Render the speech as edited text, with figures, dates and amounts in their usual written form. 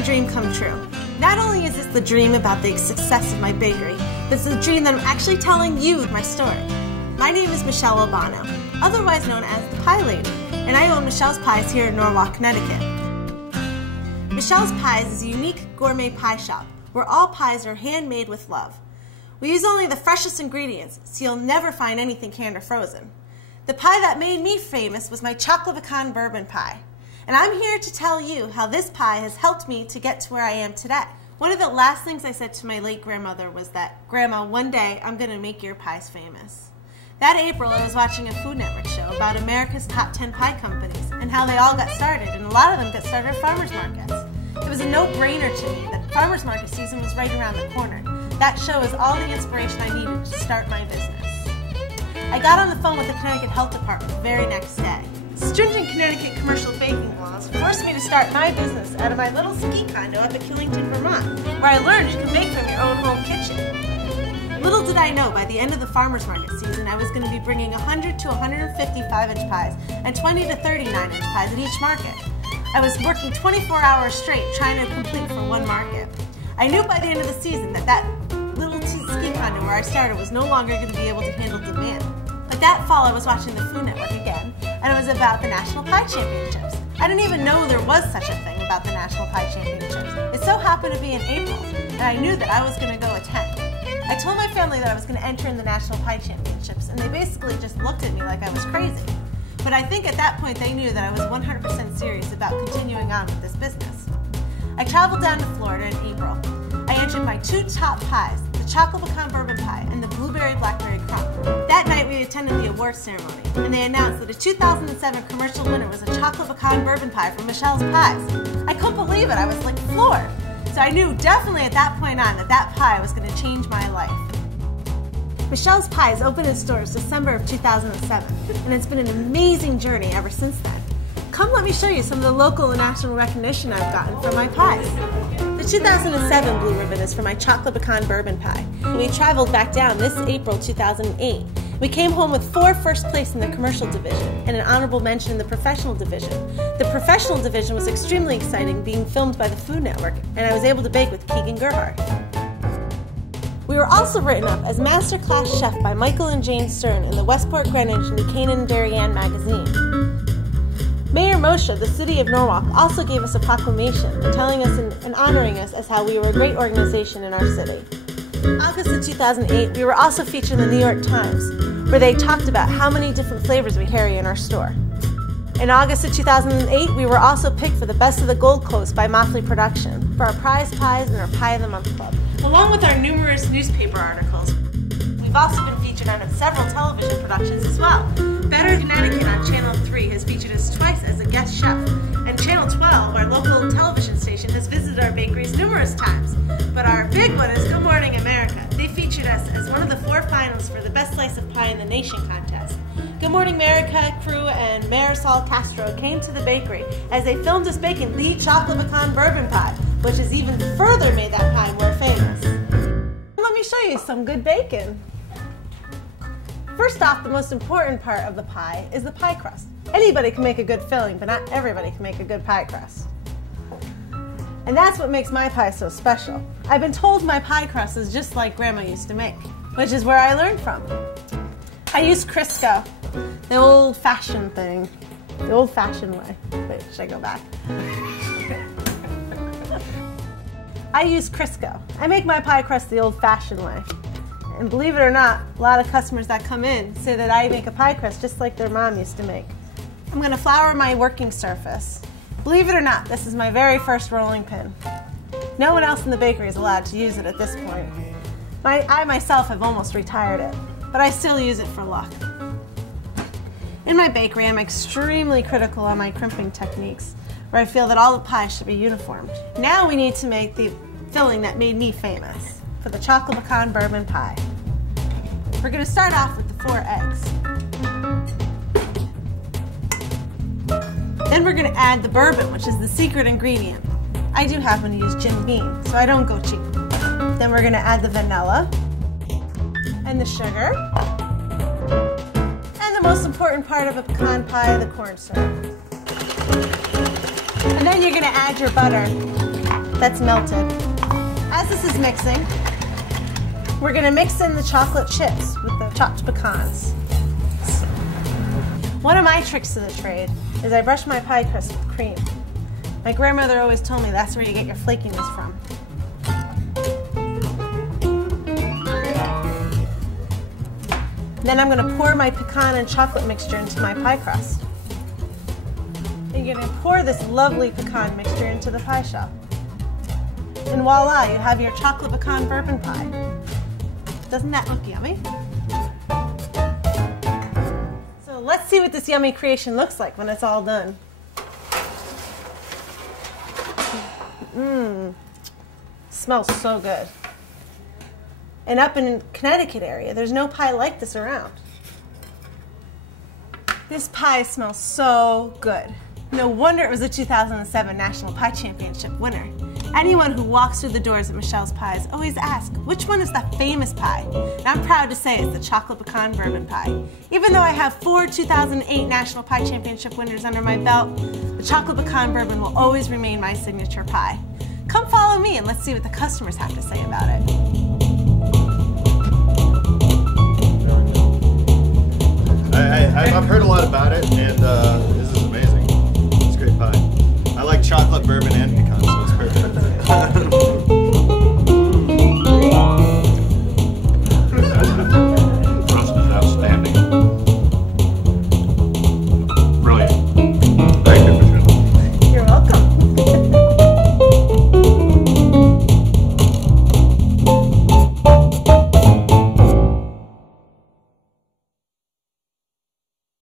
my dream come true. Not only is this the dream about the success of my bakery, but it's the dream that I'm actually telling you my story. My name is Michelle Albano, otherwise known as the Pie Lady, and I own Micheles Pies here in Norwalk, Connecticut. Micheles Pies is a unique gourmet pie shop where all pies are handmade with love. We use only the freshest ingredients, so you'll never find anything canned or frozen. The pie that made me famous was my chocolate pecan bourbon pie. And I'm here to tell you how this pie has helped me to get to where I am today. One of the last things I said to my late grandmother was that, "Grandma, one day I'm going to make your pies famous." That April, I was watching a Food Network show about America's top 10 pie companies and how they all got started, and a lot of them got started at farmers markets. It was a no-brainer to me that farmers market season was right around the corner. That show was all the inspiration I needed to start my business. I got on the phone with the Connecticut Health Department the very next day. Stringent Connecticut commercial baking laws forced me to start my business out of my little ski condo up at Killington, Vermont, where I learned you can bake from your own home kitchen. Little did I know, by the end of the farmers market season, I was going to be bringing 100 to 150 5-inch pies and 20 to 30 9-inch pies at each market. I was working 24 hours straight trying to complete for one market. I knew by the end of the season that little ski condo where I started was no longer going to be able to handle demand. But that fall I was watching the Food Network again, and it was about the National Pie Championships. I didn't even know there was such a thing about the National Pie Championships. It so happened to be in April, and I knew that I was going to go attend. I told my family that I was going to enter in the National Pie Championships, and they basically just looked at me like I was crazy. But I think at that point they knew that I was 100% serious about continuing on with this business. I traveled down to Florida in April. I entered my two top pies, the chocolate pecan bourbon pie and the blueberry blackberry crumb. That night we attended the awards ceremony, and they announced that a 2007 commercial winner was a chocolate pecan bourbon pie from Micheles Pies. I couldn't believe it. I was like floored. So I knew definitely at that point on that pie was going to change my life. Micheles Pies opened its doors December of 2007, and it's been an amazing journey ever since then. Come let me show you some of the local and national recognition I've gotten for my pies. The 2007 Blue Ribbon is for my chocolate pecan bourbon pie. We traveled back down this April 2008. We came home with 4 first place in the commercial division and an honorable mention in the professional division. The professional division was extremely exciting, being filmed by the Food Network, and I was able to bake with Keegan Gerhardt. We were also written up as Masterclass Chef by Michael and Jane Stern in the Westport Greenwich and New Canaan Darien magazine. Mayor Moshe, the city of Norwalk, also gave us a proclamation telling us and honoring us as how we were a great organization in our city. August of 2008, we were also featured in the New York Times, where they talked about how many different flavors we carry in our store. In August of 2008, we were also picked for the Best of the Gold Coast by Motley Production for our prize pies and our Pie of the Month Club. Along with our numerous newspaper articles, we've also been featured on several television productions as well. Better Connecticut on Channel 3 has featured us twice as a guest chef, and Channel 12, our local television station, has visited our bakeries numerous times. But our big one is Good Morning America. They featured us as one of the 4 finalists for the Best Slice of Pie in the Nation contest. Good Morning America crew and Marisol Castro came to the bakery as they filmed us baking the chocolate pecan bourbon pie, which has even further made that pie more famous. Let me show you some good bacon. First off, the most important part of the pie is the pie crust. Anybody can make a good filling, but not everybody can make a good pie crust. And that's what makes my pie so special. I've been told my pie crust is just like Grandma used to make, which is where I learned from. I use Crisco, the old-fashioned thing, the old-fashioned way. Wait, should I go back? I use Crisco. I make my pie crust the old-fashioned way. And believe it or not, a lot of customers that come in say that I make a pie crust just like their mom used to make. I'm going to flour my working surface. Believe it or not, this is my very first rolling pin. No one else in the bakery is allowed to use it at this point. I myself have almost retired it, but I still use it for luck. In my bakery, I'm extremely critical on my crimping techniques, where I feel that all the pies should be uniform. Now we need to make the filling that made me famous for the chocolate pecan bourbon pie. We're going to start off with the 4 eggs. Then we're going to add the bourbon, which is the secret ingredient. I do happen to use Jim Beam, so I don't go cheap. Then we're going to add the vanilla and the sugar. And the most important part of a pecan pie, the corn syrup. And then you're going to add your butter. that's melted. As this is mixing, we're gonna mix in the chocolate chips with the chopped pecans. One of my tricks to the trade is I brush my pie crust with cream. My grandmother always told me that's where you get your flakiness from. Then I'm gonna pour my pecan and chocolate mixture into my pie crust. And you're gonna pour this lovely pecan mixture into the pie shell. And voila, you have your chocolate pecan bourbon pie. Doesn't that look yummy? So let's see what this yummy creation looks like when it's all done. Mmm, smells so good. And up in Connecticut area, there's no pie like this around. This pie smells so good. No wonder it was a 2007 National Pie Championship winner. Anyone who walks through the doors at Micheles Pies always asks, which one is that famous pie? And I'm proud to say it's the chocolate pecan bourbon pie. Even though I have 4 2008 National Pie Championship winners under my belt, the chocolate pecan bourbon will always remain my signature pie. Come follow me and let's see what the customers have to say about it. I've heard a lot about it, and